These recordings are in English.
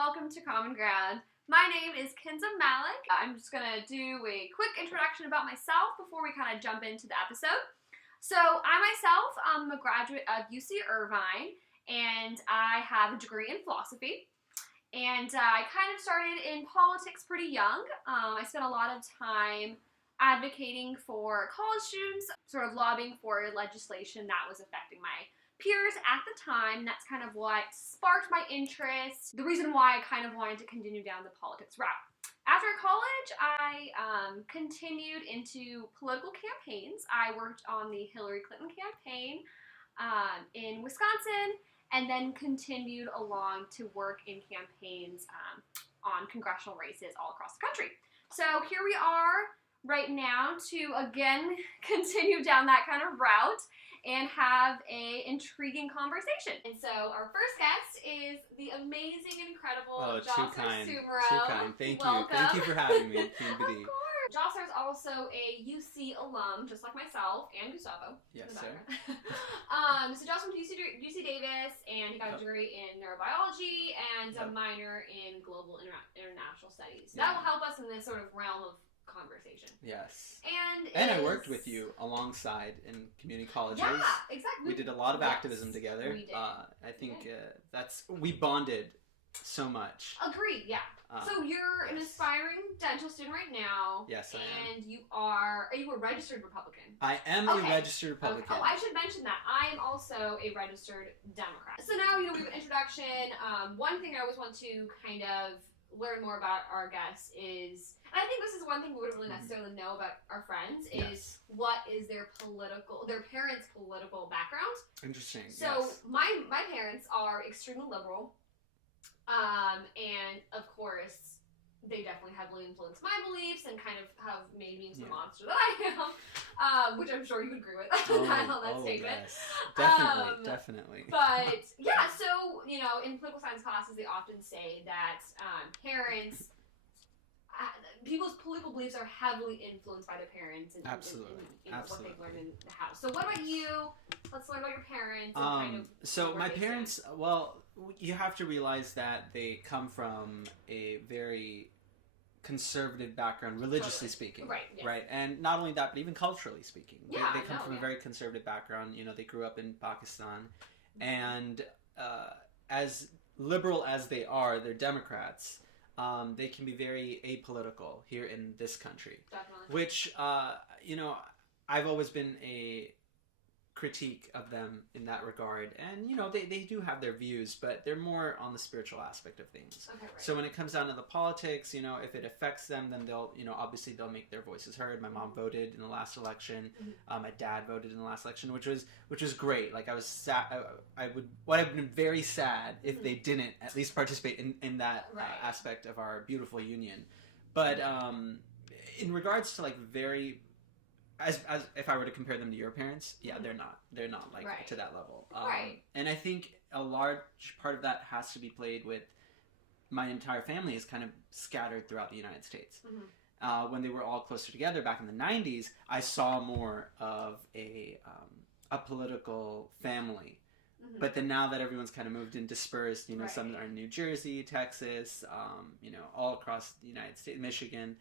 welcome to Common Ground. My name is Kinza Malik. I'm just going to do a quick introduction about myself before we kind of jump into the episode. So I myself am a graduate of UC Irvine, and I have a degree in philosophy. And I kind of started in politics pretty young. I spent a lot of time advocating for college students, sort of lobbying for legislation that was affecting my peers at the time. That's kind of what sparked my interest, the reason why I kind of wanted to continue down the politics route. After college, I continued into political campaigns. I worked on the Hillary Clinton campaign in Wisconsin, and then continued along to work in campaigns on congressional races all across the country. So here we are right now to again continue down that kind of route and have a intriguing conversation. And so our first guest is the amazing and incredible Jocelyn Sumero. Too kind. Thank you. Welcome. Thank you for having me. Of course. Jocelyn is also a UC alum, just like myself and Gustavo. Yes, sir. So Jocelyn went to UC Davis, and he got a degree in neurobiology and a minor in global international studies. So that will help us in this sort of realm of conversation. Yes. And I worked with you alongside in community colleges. Yeah, exactly. We did a lot of activism together. We did. I think we bonded so much. Agreed, yeah. So you're an aspiring dental student right now. Yes, I am. And are you a registered Republican? I am a registered Republican. Okay. Oh, I should mention that. I am also a registered Democrat. So now, we have an introduction. One thing I always want to kind of learn more about our guests is, and I think this is one thing we wouldn't really necessarily know about our friends, is what is their parents' political background. Interesting. So my parents are extremely liberal, and of course they definitely heavily influenced my beliefs and kind of have made me into the monster that I am, which I'm sure you would agree with on that statement. Yes. Definitely. But yeah, so in political science classes, they often say that people's political beliefs are heavily influenced by their parents and Absolutely. what they've learned in the house. So what about you? Let's learn about your parents. And so my parents, well, you have to realize that they come from a very conservative background, religiously speaking. Right. Yeah. Right. And not only that, but even culturally speaking. Yeah, they come from a very conservative background. They grew up in Pakistan. And as liberal as they are, they're Democrats. They can be very apolitical here in this country. Definitely. Which, I've always been a critique of them in that regard. And, they do have their views, but they're more on the spiritual aspect of things. Okay, right. So when it comes down to the politics, if it affects them, then they'll, obviously they'll make their voices heard. My mom voted in the last election. My dad voted in the last election, which was great. Like, I was sad. I would have been very sad if they didn't at least participate in that aspect of our beautiful union. But in regards to as if I were to compare them to your parents, they're not like to that level. And I think a large part of that has to be played with my entire family is kind of scattered throughout the United States. When they were all closer together back in the 90s, I saw more of a political family. But then now that everyone's kind of moved and dispersed, some are in New Jersey, Texas, all across the United States, Michigan,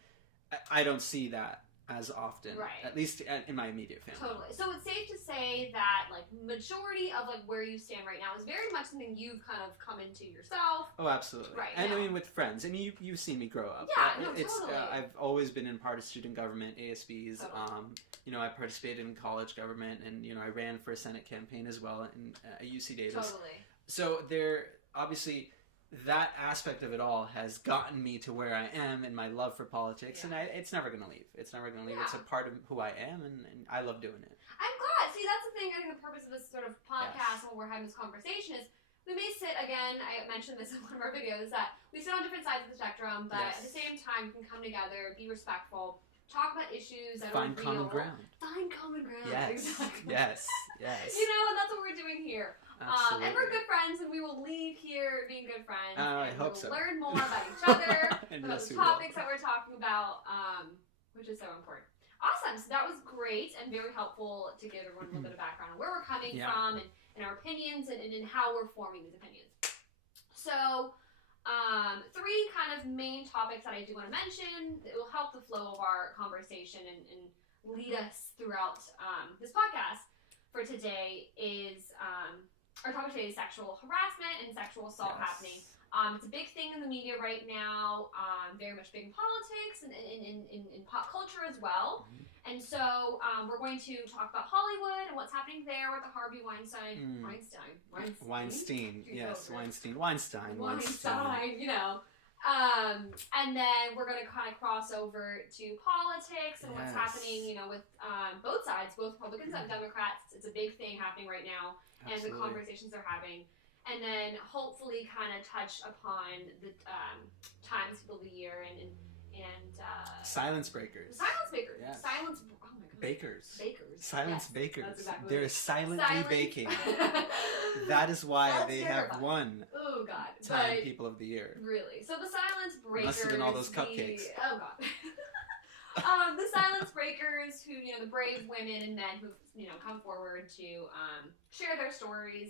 I don't see that as often, at least in my immediate family. Totally. So it's safe to say that majority of where you stand right now is very much something you've kind of come into yourself. Oh, absolutely. Right. And I mean with friends. I mean you've seen me grow up. Yeah, no, totally. I've always been in part of student government, ASBs. Totally. I participated in college government, and I ran for a Senate campaign as well at UC Davis. Totally. So obviously that aspect of it all has gotten me to where I am in my love for politics, and it's never going to leave. It's never going to leave. It's a part of who I am, and I love doing it. I'm glad. See, that's the thing. I think the purpose of this sort of podcast when we're having this conversation is we may sit, again, I mentioned this in one of our videos, that we sit on different sides of the spectrum, but at the same time, we can come together, be respectful, talk about issues that are real. Find common ground. Find common ground. Yes. Exactly. Yes. And that's what we're doing here. Absolutely. And we're good friends, and we will leave here being good friends. I hope so. Learn more about each other, about the topics that we're talking about, which is so important. Awesome. So that was great and very helpful to give everyone a little bit of background on where we're coming from and our opinions and how we're forming these opinions. So Three kind of main topics that I do want to mention that will help the flow of our conversation and lead us throughout this podcast for today is our topic today is sexual harassment and sexual assault happening. It's a big thing in the media right now, very much big in politics and in pop culture as well. Mm-hmm. And so we're going to talk about Hollywood and what's happening there with the Harvey Weinstein. Weinstein. Yes, Weinstein, you know. And then we're going to kind of cross over to politics and what's happening, you know, with both sides, both Republicans and Democrats. It's a big thing happening right now. Absolutely. And the conversations they're having. And then hopefully kind of touch upon the times of the year and silence breakers. Silence bakers. Yes. Silence. Oh my god. Bakers. Bakers. Silence bakers. That's exactly They're silently baking. That is why they have won. Oh god. Time People of the Year. Really. So the silence breakers. Must have been all those cupcakes. Oh god. The silence breakers, who, you know, the brave women and men who, you know, come forward to share their stories